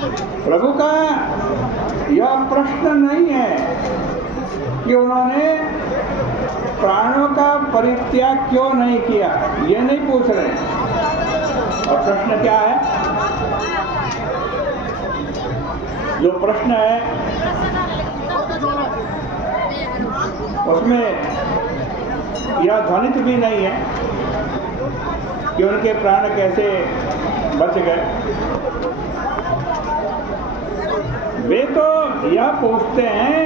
प्रभु का यह प्रश्न नहीं है कि उन्होंने प्राणों का परित्याग क्यों नहीं किया, ये नहीं पूछ रहे। और प्रश्न क्या है? जो प्रश्न है उसमें यह ध्वनित भी नहीं है कि उनके प्राण कैसे बच गए। वे तो यह पूछते हैं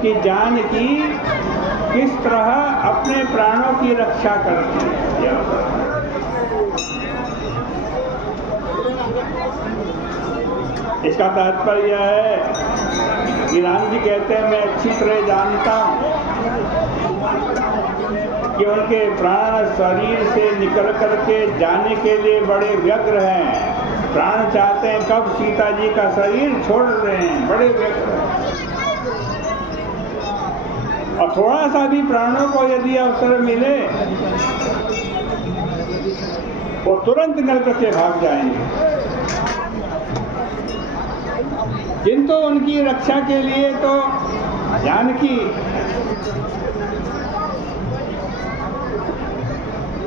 कि जानकी किस तरह अपने प्राणों की रक्षा करती है। इसका तात्पर्य यह है कि राम जी कहते हैं मैं अच्छी तरह जानता हूं कि उनके प्राण शरीर से निकल करके जाने के लिए बड़े व्यग्र हैं। प्राण चाहते हैं कब सीता जी का शरीर छोड़ रहे हैं, बड़े व्यग्र हैं। और थोड़ा सा भी प्राणों को यदि अवसर मिले वो तुरंत निकल करके भाग जाएंगे। किंतु उनकी रक्षा के लिए तो जानकी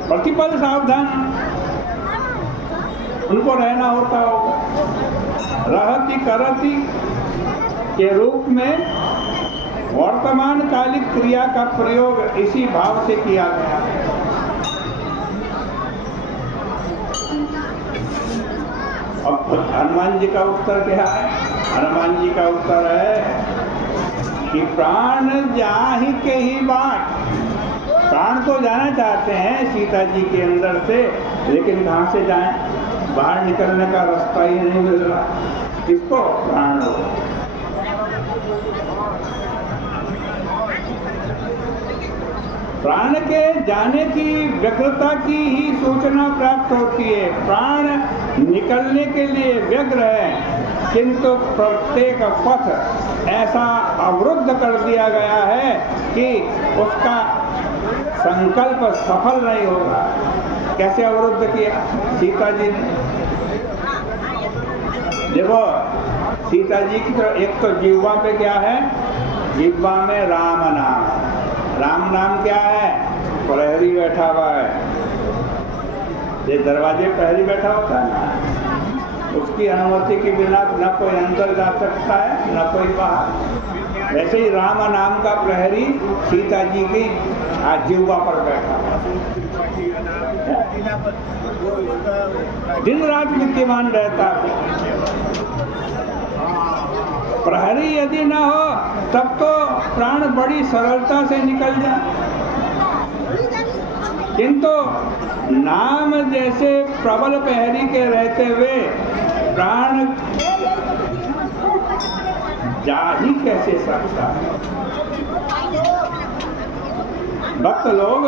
प्रतिपल सावधान उनको रहना होता होगा। रहती करती के रूप में वर्तमान कालिक क्रिया का प्रयोग इसी भाव से किया गया है। अब हनुमान जी का उत्तर क्या है? हनुमान जी का उत्तर है कि प्राण जाहि के ही बाट। प्राण तो जाना चाहते हैं सीता जी के अंदर से, लेकिन कहाँ से जाएं? बाहर निकलने का रास्ता ही नहीं मिल रहा। किसको? प्राण हो। प्राण के जाने की व्यग्रता की ही सूचना प्राप्त होती है। प्राण निकलने के लिए व्यग्र है, किंतु प्रत्येक पथ ऐसा अवरुद्ध कर दिया गया है कि उसका संकल्प सफल नहीं होगा। कैसे अवरुद्ध किया सीता जी ने? देखो सीता जी की तो एक तो जिह्वा पे क्या है? जिह्वा में राम नाम। राम नाम क्या है? प्रहरी बैठा हुआ है। ये दरवाजे प्रहरी बैठा होता है ना, उसकी अनुमति के बिना न कोई अंदर जा सकता है न कोई बाहर। वैसे ही राम नाम का प्रहरी सीता जी की जिह्वा पर बैठा दिन रात विद्यमान रहता है। प्रहरी यदि न हो तब तो प्राण बड़ी सरलता से निकल जाए, किंतु नाम जैसे प्रबल प्रहरी के रहते हुए प्राण जा ही कैसे सकता है? भक्त लोग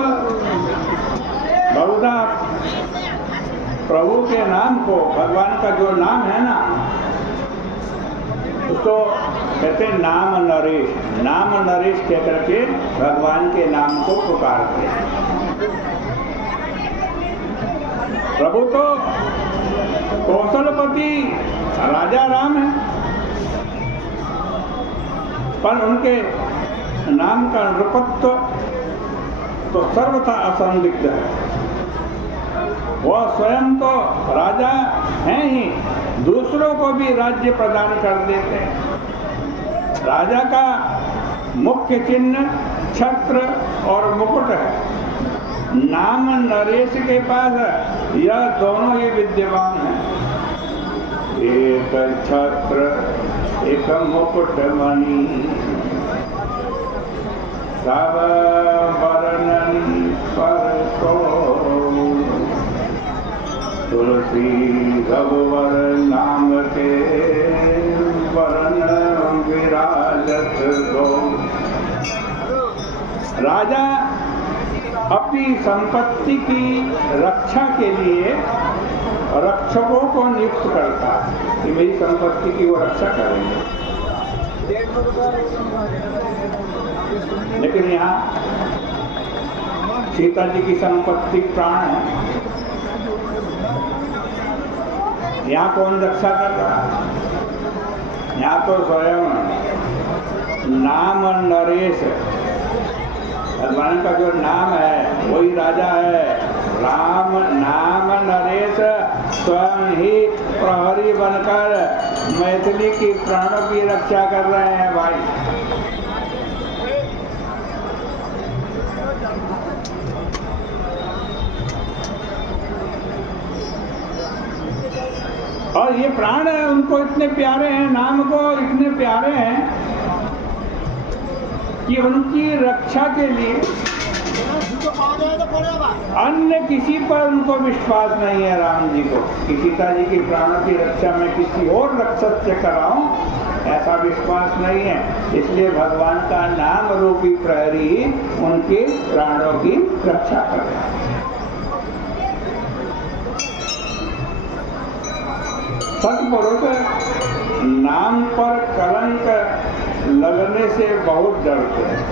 बहुधा प्रभु के नाम को, भगवान का जो नाम है ना, उसको कहते हैं नाम नरेश। नाम नरेश कह करके भगवान के नाम को पुकारते हैं। प्रभु तो कौशलपति राजा राम है, पर उनके नाम का नृपत्व तो सर्वथा असंदिग्ध है। वह स्वयं तो राजा हैं ही, दूसरों को भी राज्य प्रदान कर देते हैं। राजा का मुख्य चिन्ह छत्र और मुकुट है। नाम नरेश के पास यह दोनों ही विद्यमान हैं। एक छत्र एक मुकुट मणि, सब वर्णन पर को तुलसी रघुवर नाम के वरण विराजत गो। राजा अपनी संपत्ति की रक्षा के लिए रक्षकों को नियुक्त करता है कि मेरी संपत्ति की वो रक्षा करेंगे। लेकिन यहाँ सीता जी की संपत्ति प्राण है। यहाँ कौन रक्षा कर रहा है? यहाँ तो स्वयं नाम नरेश, भगवान का जो नाम है वही राजा है। राम नाम नरेश स्वयं ही प्रहरी बनकर मैथिली की प्राणों की रक्षा कर रहे हैं भाई। और ये प्राण उनको इतने प्यारे हैं, नाम को इतने प्यारे हैं कि उनकी रक्षा के लिए अन्य किसी पर उनको विश्वास नहीं है। राम जी को कि सीता जी की प्राणों की रक्षा में किसी और रक्षक से कराऊं, ऐसा विश्वास नहीं है। इसलिए भगवान का नाम रूपी प्रहरी उनके प्राणों की रक्षा कर रहा है। सतपुरुष नाम पर कलंक लगने से बहुत डरते हैं।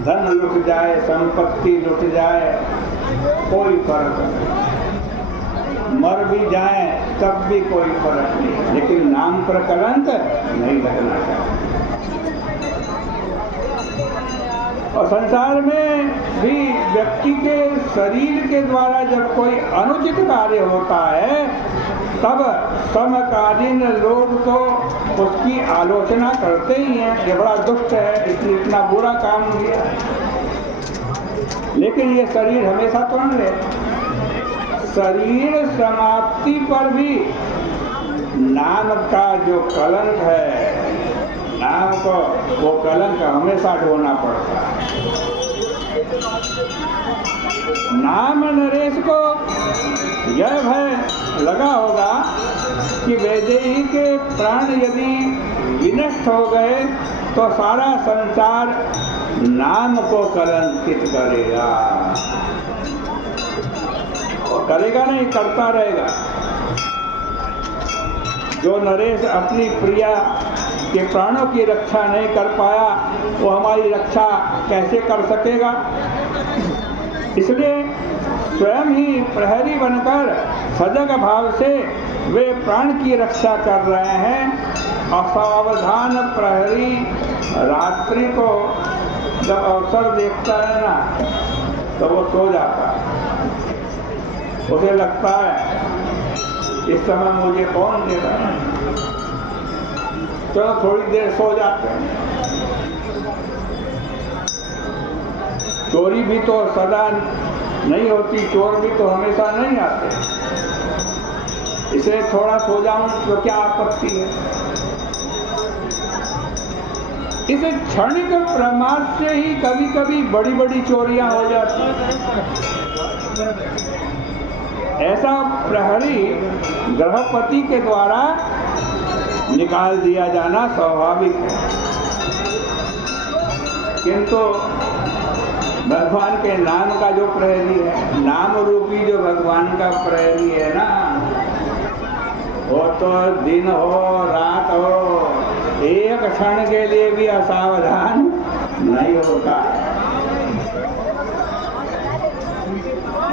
धन लुट जाए, संपत्ति लुट जाए, कोई फर्क नहीं, मर भी जाए तब भी कोई फर्क नहीं, लेकिन नाम पर कलंक नहीं लगना चाहिए। और संसार में भी व्यक्ति के शरीर के द्वारा जब कोई अनुचित कार्य होता है तब समकालीन लोग तो उसकी आलोचना करते ही हैं, ये बड़ा दुष्ट है, इसने इतना बुरा काम किया। लेकिन ये शरीर हमेशा तो नहीं रहे। शरीर समाप्ति पर भी नाम का जो कलंक है, नाम को वो कलंक हमेशा ढोना पड़ता है। नाम नरेश को यह भय लगा होगा कि वैदेही के प्राण यदि विनष्ट हो गए तो सारा संसार नाम को कलंकित करेगा। और करेगा नहीं, करता रहेगा। जो नरेश अपनी प्रिया के प्राणों की रक्षा नहीं कर पाया वो हमारी रक्षा कैसे कर सकेगा? इसलिए स्वयं ही प्रहरी बनकर सजग भाव से वे प्राण की रक्षा कर रहे हैं। असावधान प्रहरी रात्रि को जब अवसर देखता है ना तो वो सो जाता है। उसे लगता है इस समय मुझे कौन दे रहा है, चलो थोड़ी देर सो जाते हैं। चोरी भी तो सदा नहीं होती, चोर भी तो हमेशा नहीं आते, इसे थोड़ा सो जाऊं तो क्या आपत्ति है? इस क्षणिक प्रमाद से ही कभी कभी बड़ी बड़ी चोरियां हो जाती हैं। ऐसा प्रहरी गृहपति के द्वारा निकाल दिया जाना स्वाभाविक है, किंतु भगवान के नाम का जो प्रहरी है, नाम रूपी जो भगवान का प्रहरी है ना, वो तो दिन हो रात हो एक क्षण के लिए भी असावधान नहीं होता।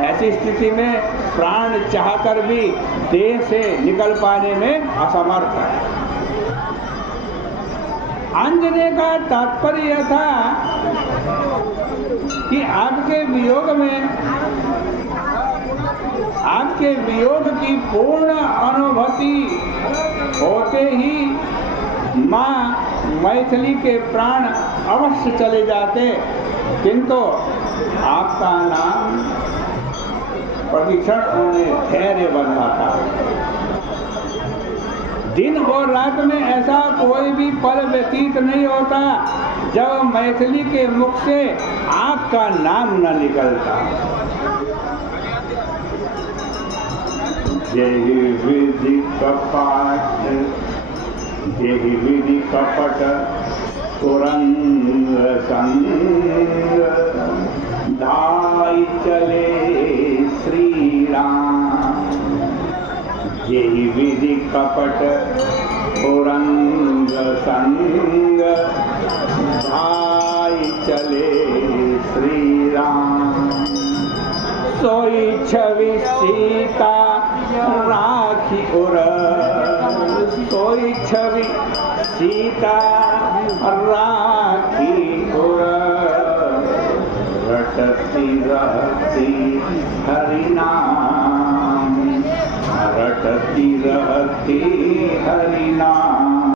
ऐसी स्थिति में प्राण चाहकर भी देह से निकल पाने में असमर्थ है। आंजनेय का तात्पर्य था कि आपके वियोग की पूर्ण अनुभूति होते ही माँ मैथिली के प्राण अवश्य चले जाते, किंतु आपका नाम प्रतिक्षण उन्हें धैर्य बंधाता। दिन और रात में ऐसा कोई भी पल व्यतीत नहीं होता जब मैथिली के मुख से आपका नाम न निकलता। जेहि विधि कपट, जेहि विधि कपट तुरंग संग, धाई चले श्री राम। जेहि विधि कपट तुरंग संग, धाई चले श्री राम। सोई छवि सीता राखी उर, सोई छवि सीता राखी उर, रटती रहती हरि नाम, रटती रहती हरि नाम।